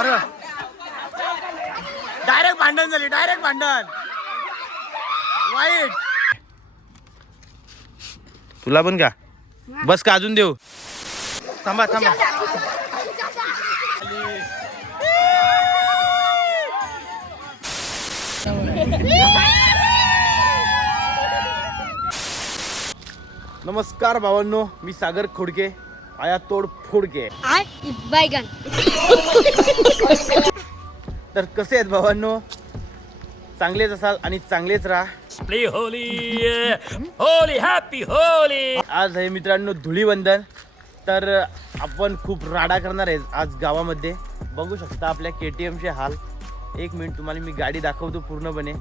अरे. डायरेक्ट भांडण झाली डायरेक्ट भांडण. वाईट तुला पण का बस का अजून देऊ? थांबा थांबा. नमस्कार भावांनो मी सागर खोडके. आया तोड फोडके आय बैगन। तर कसे आहेत भावांनो? चांगलेच असाल आणि चांगलेच राहा. Play holy, holy, happy holy. आज आहे मित्रांनो धुळीवंदन. तर आपण खूप राडा करणार आहे आज गावामध्ये. बघू शकता आपल्या के टी एमचे हाल. एक मिनिट तुम्हाला मी गाडी दाखवतो पूर्णपणे.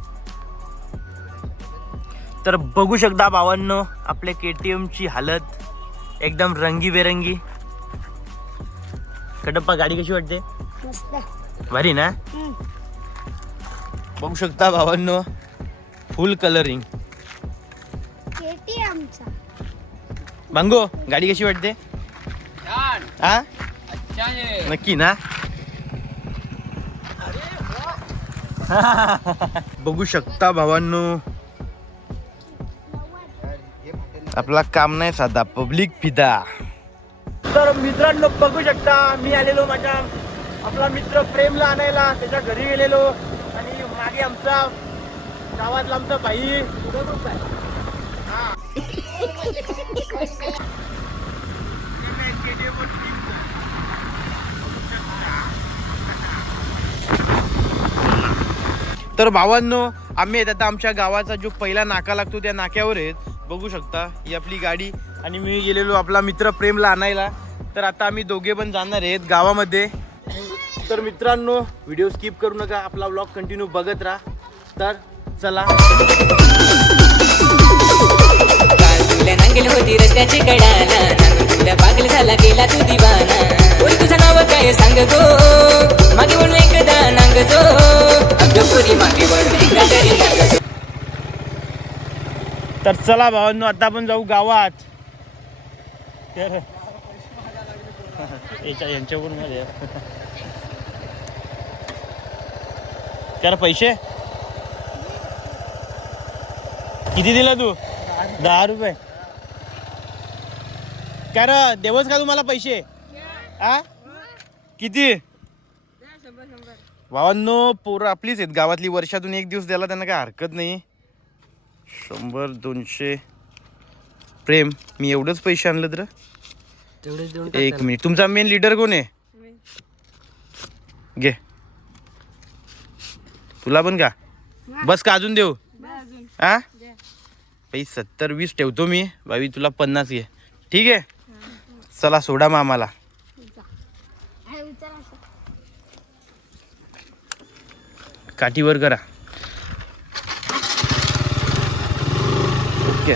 तर बघू शकता भावांनो आपल्या के टी एमची हालत. एकदम रंगीबेरंगी. कडप्पा गाडी कशी वाटते? मस्त. भारी ना? बघू शकता भावांनो फुल कलरिंग बांगो गाडी कशी वाटते? हा? नक्की ना? बघू शकता भावांनो आपला काम नाही साधा पब्लिक फिदा. तर मित्रांनो बघू शकता मी आलेलो माझ्या आपला मित्र प्रेमला आणायला त्याच्या घरी गेलेलो. आणि मागे आमचा गावातला आमचा भाई. तर भावांनो आम्ही आता आमच्या गावाचा जो पहिला नाका लागतो त्या नाक्यावर आहेत. बघू शकता ही आपली गाडी. आणि मी गेलेलो आपला मित्र प्रेमला आणायला. तर आता आम्ही दोघे पण जाणार आहेत गावामध्ये. तर मित्रांनो व्हिडिओ स्किप करू नका आपला ब्लॉग कंटिन्यू बघत राहा. तर चला. होती रस्त्याची कडाला पागल झाला गेला तू दिवाना. तुझं नाव काय सांग गो? मागे वळून एकदा नांग जो. अगं पुरी मागे वळून एकदा तरी नांग तर चला भावांनो आता आपण जाऊ गावात. तर याच्या यांच्याकडून मध्ये तर पैसे? किती दिला तू? दहा रुपये. काय र देवच का तुम्हाला पैसे? आ? किती? भावांनो पोरं आपलीच आहेत. गावातली वर्षातून एक दिवस द्यायला त्यांना काय हरकत नाही. शंभर दोनशे. प्रेम मी एवढंच पैसे आणलं तर एक मिनिट. तुमचा मेन लीडर कोण आहे? घे. तुला पण का? बस का अजून देऊ? हा? पैसे सत्तर वीस ठेवतो मी. बावी तुला पन्नास घे. ठीक आहे? चला सोडा मग आम्हाला. काठीवर करा ओके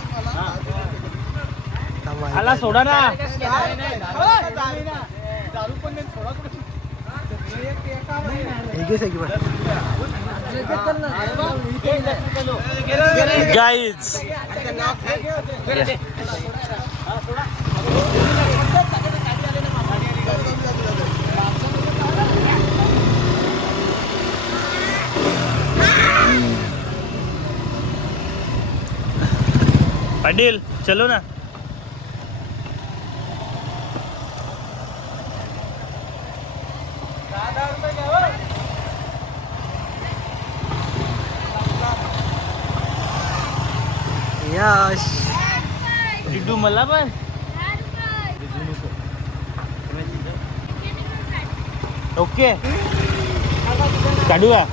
आला सोडा ना. गाईज पाटील चलो ना. मला पण ओके काढू का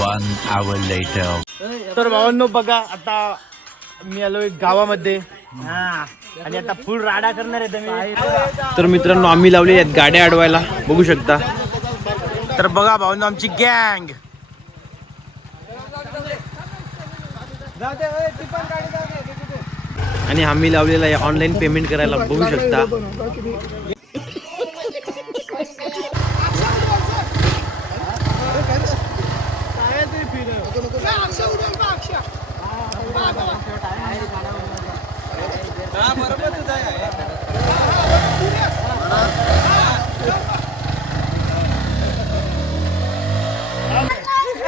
One hour later. तर भावांनो बघा आता मी आलोय गावामध्ये हा आणि आता फुल राडा करणार आहे तर मित्रांनो आम्ही लावले आहेत गाड्या अडवायला. बघू शकता. तर बघा भावांनो आमची गँग आणि आम्ही लावलेला आहे ऑनलाईन पेमेंट करायला. बघू शकता.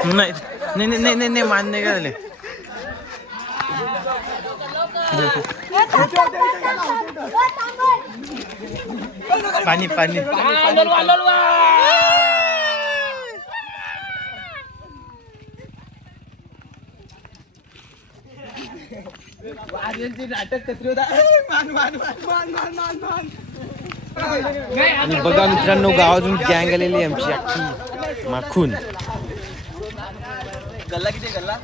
नाही नाही नाही नाही नाही नाही मान्य झाले पाणी. पाणी बघा मित्रांनो गावातून गँग आलेली आहे आमची अख्खी माखून. गल्ला किती गल्ला?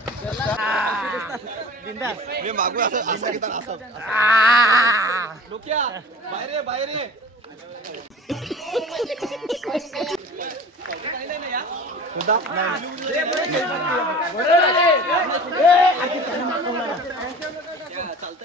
मी मागू असं असं घेताना असं. डोक्या. बाहेर ये, बाहेर ये. चालता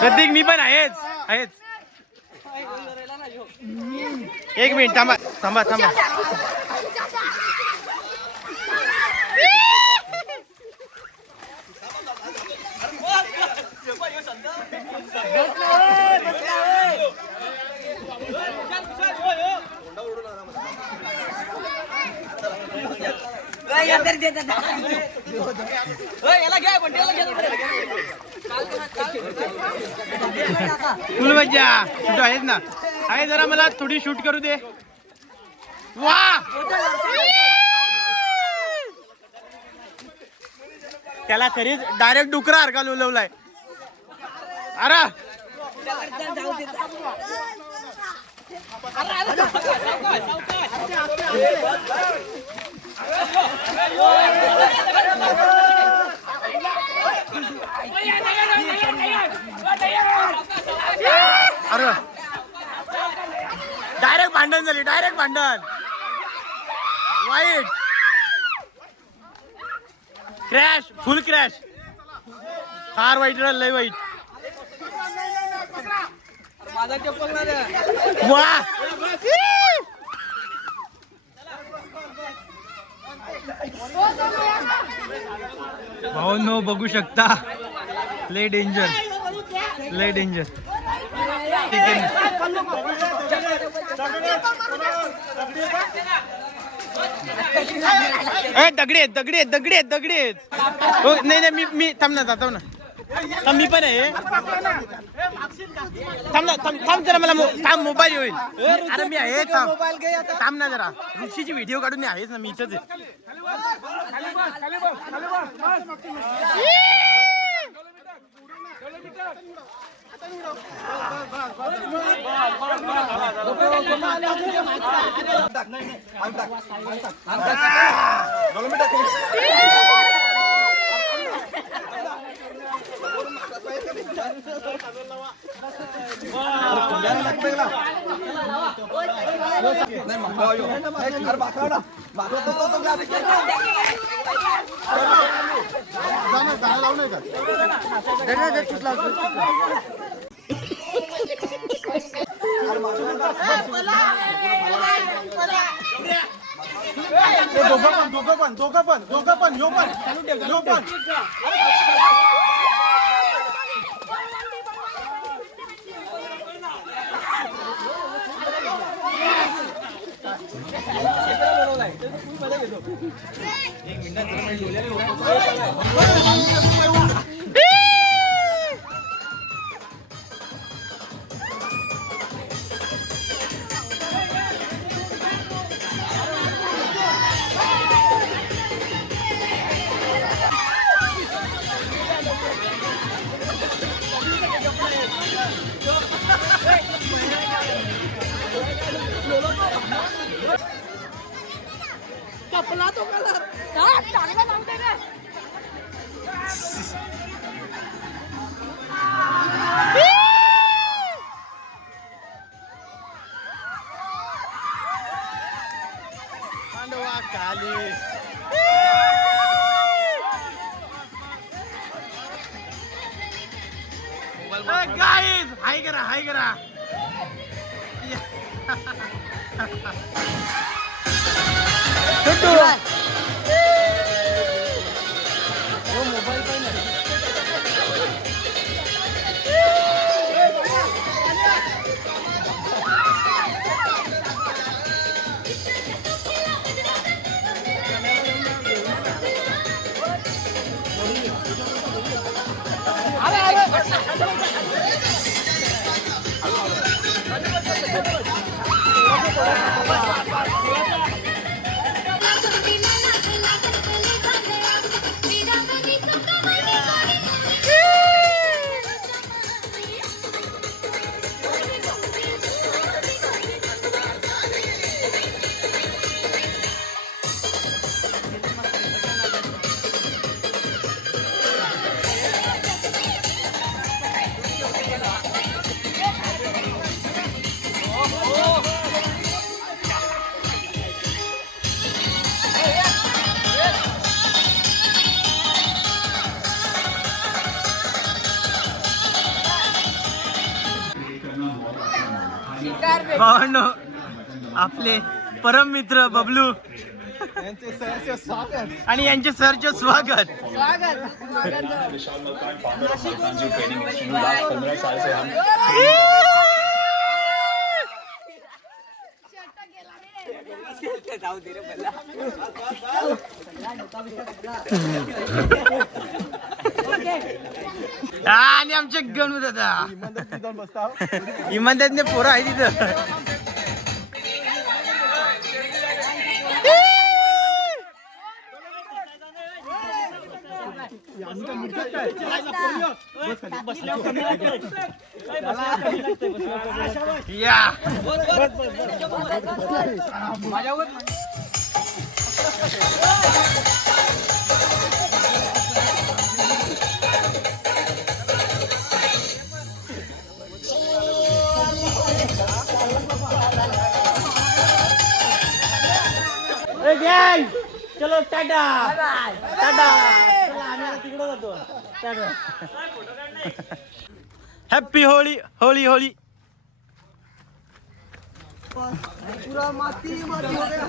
प्रतीक मी पण आहेच. आहेच. एक मिनिट थांबा. थांबा थांबा. फुल मज्जा कुठं आहेत ना? आहे जरा मला थोडी शूट करू दे. वा! त्याला खरीच डायरेक्ट डुकरा हरका लुलवलाय अरे! अरे भांडण. वाईट क्रॅश फुल क्रॅश फार वाईट रे, लय वाईट वा भाऊ बघू शकता. लय डेंजर लय डेंजर दगडे आहेत दगडे आहेत आहेत दगडे आहेत. हो नाही नाही मी मी थांब ना थांब ना. मी पण आहे. थांब ना थांब थांब जरा मला मो- थांब मोबाईल होईल. अरे मी आहे थांब. थांब ना जरा. ऋषीची व्हिडिओ काढून मी आहेच ना मी इथंच आहे. जाणार जायला लावू नये का कुठला दोघं पण दोघं पण दोघं पण दोघं पण ह्यो पण ह्यो पण कपला तो गाईज हाय करा हाय करा. मोबाईल मित्र बबलू. आणि यांचे सरचे स्वागत. हा, आणि आमचे गणू दादा. इमानदारीने पोरं आहे तिथं Hey guys, chalo tada. Bye bye. Tada. Happy Holi Holi Holi पुरा माती माती हो गया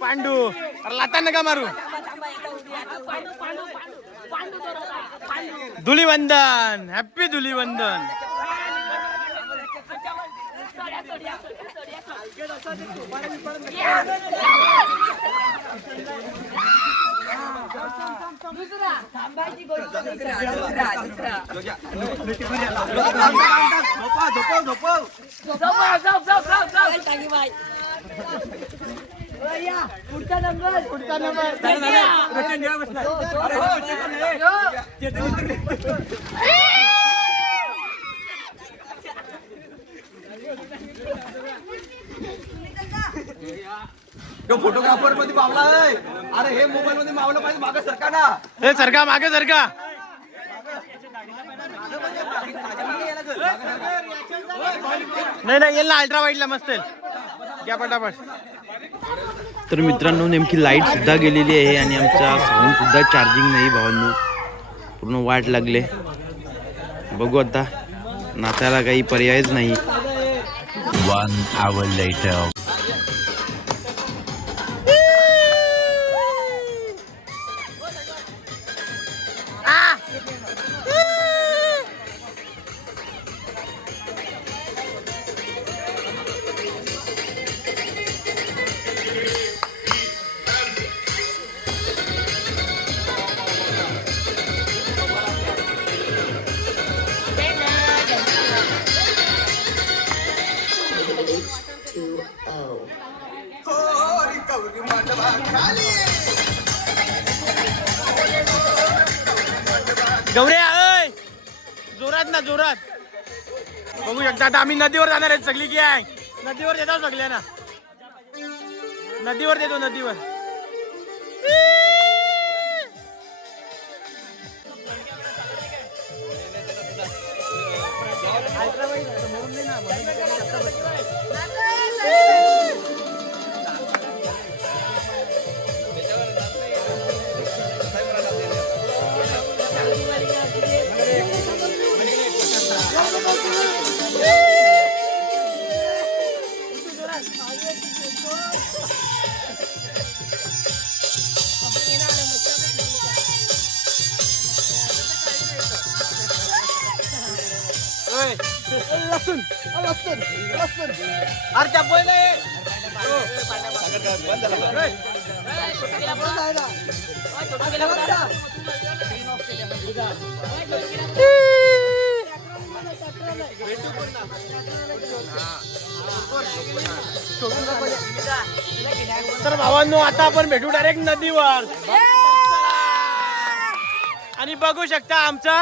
पांडू अरे लाता नका मारू. धुलीवंदन हॅपी धुलीवंदन. पुढचा नंबर पुढचा नंबर चेतन तो फोटोग्राफरमध्ये मावला अरे हे मोबाईल मध्ये मावलं पाहिजे मागं सरका ना. हे सरका मागे सरका. नाही नाही येईल ना अल्ट्रा वाईटला मस्त घ्या पटापट. तर मित्रांनो नेमकी लाइट सुद्धा गेलेली आहे आणि आमचा साऊंड सुद्धा चार्जिंग नाही भावांनो. पूर्ण वाट लागले. बघू आता. नाचायला काही पर्यायच नाही. One hour later. गौऱ्या अय जोरात ना जोरात. बघू शकता आता आम्ही नदीवर जाणार आहेत सगळी की आहे. नदीवर देतो सगळ्या ना नदीवर देतो नदीवर. आता आपण भेटू डायरेक्ट नदीवर. आणि बघू शकता आमचा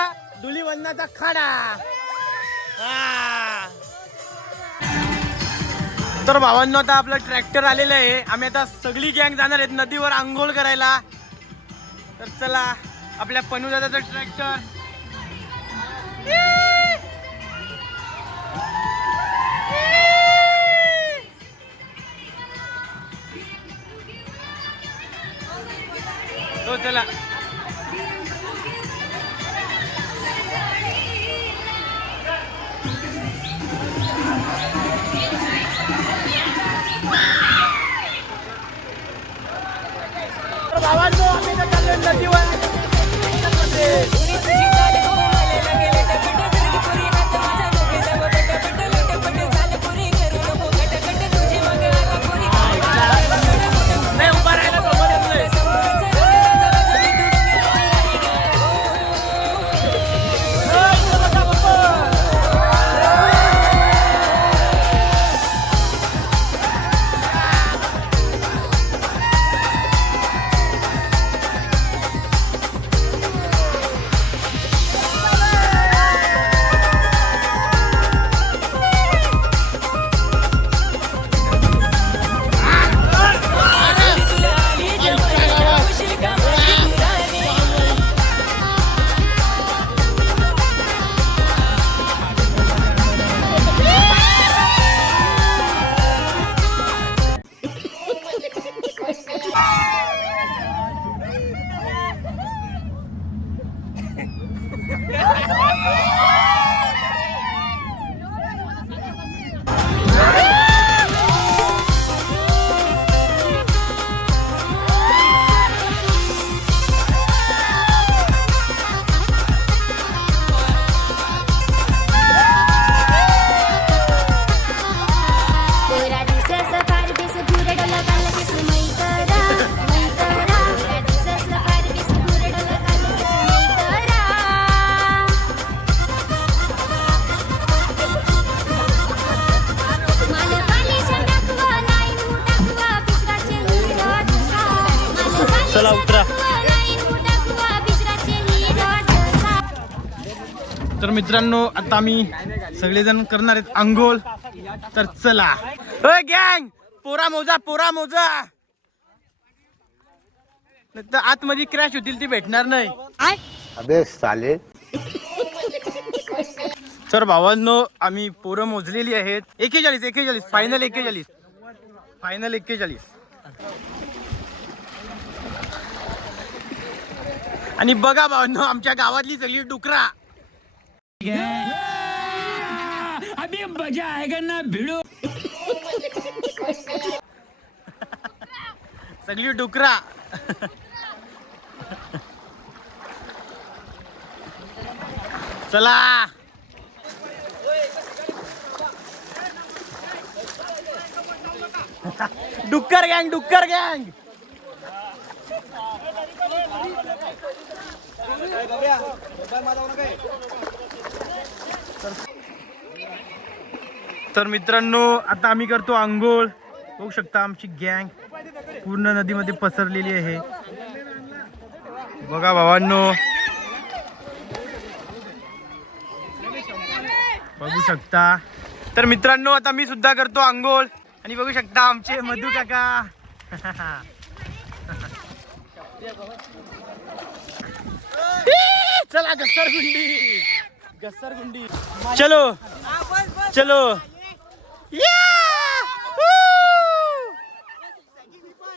धुलीवंदनाचा खाडा. तर भावांनो आता आपलं ट्रॅक्टर आलेलं आहे. आम्ही आता सगळी गँग जाणार आहेत नदीवर आंघोळ करायला. तर चला आपल्या पनुदादाचं ट्रॅक्टर हो चला. तर आम्ही इथं नदीवर. मित्रांनो आता आम्ही सगळेजण करणार आहेत आंघोळ. तर चला. गँग! पोरा मोजा पोरा मोजा! तर आतमध्ये क्रॅश होतील ती भेटणार नाही. अबे साले. तर भावांनो आम्ही पोरं मोजलेली आहेत. एकेचाळीस एकेचाळीस फायनल एकेचाळीस. फायनल एकेचाळीस. आणि बघा भावांनो आमच्या गावातली सगळी डुकरा. अभी मजा आएगा ना भिड़ो सगळी डुकरा चला डुक्कर गँग डुक्कर गँग तर मित्रांनो आता आम्ही करतो आंघोळ. बघू शकता आमची गँग पूर्ण नदीमध्ये पसरलेली आहे. बघा भावांनो. बघू शकता. तर मित्रांनो आता मी सुद्धा करतो आंघोळ. आणि बघू शकता आमचे मधू काका. चला घसरगुंडी. घसरगुंडी. चलो। चलो।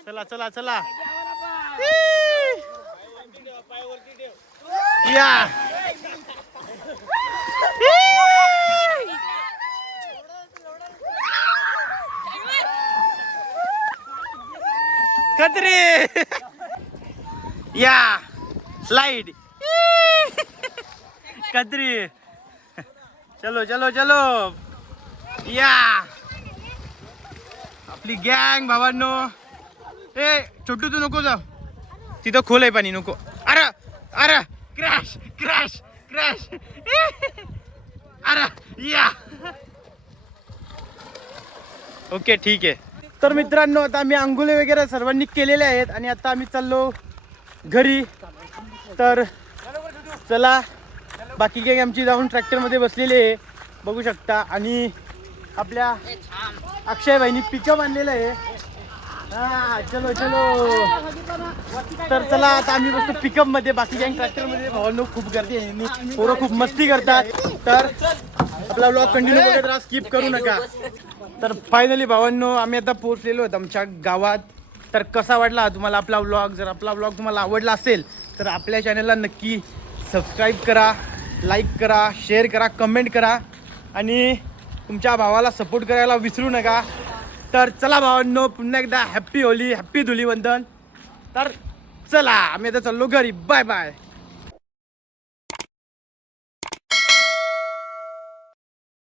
चला चला चला। या। कत्रे या। स्लाइड। कतरी चलो चलो चलो. या. आपली गँग भावांनो. ए छोटू तू नको जाऊ. तिथं खोल आहे पाणी नको. अरे अरे क्रॅश क्रॅश क्रॅश. अरे या. ओके ठीक आहे. तर मित्रांनो आता आम्ही आंघोळे वगैरे सर्वांनी केलेले आहेत आणि आता आम्ही चाललो घरी. तर चला. बाकी काही आमची जाऊन ट्रॅक्टरमध्ये बसलेली आहे. बघू शकता. आणि आपल्या अक्षय भाईनी पिकअप आणलेलं आहे. हा चलो चलो. तर चला आता आम्ही बसतो पिकअपमध्ये बाकी काही ट्रॅक्टरमध्ये भावांनो खूप गर्दी आहे. पोरं खूप मस्ती करतात. तर आपला ब्लॉग कंटिन्यू बघत राहा. स्किप करू नका. तर फायनली भावांनो आम्ही आता पोहोचलेलो आहोत आमच्या गावात. तर कसा वाटला तुम्हाला आपला व्लॉग जर आपला व्लॉग तुम्हाला आवडला असेल तर आपल्या चॅनलला नक्की सबस्क्राईब करा. लाईक करा शेअर करा कमेंट करा आणि तुमच्या भावाला सपोर्ट करायला विसरू नका. तर चला भावांनो पुन्हा एकदा हॅप्पी होली हॅप्पी धुलीवंदन. तर चला आम्ही आता चाललो घरी. Bye bye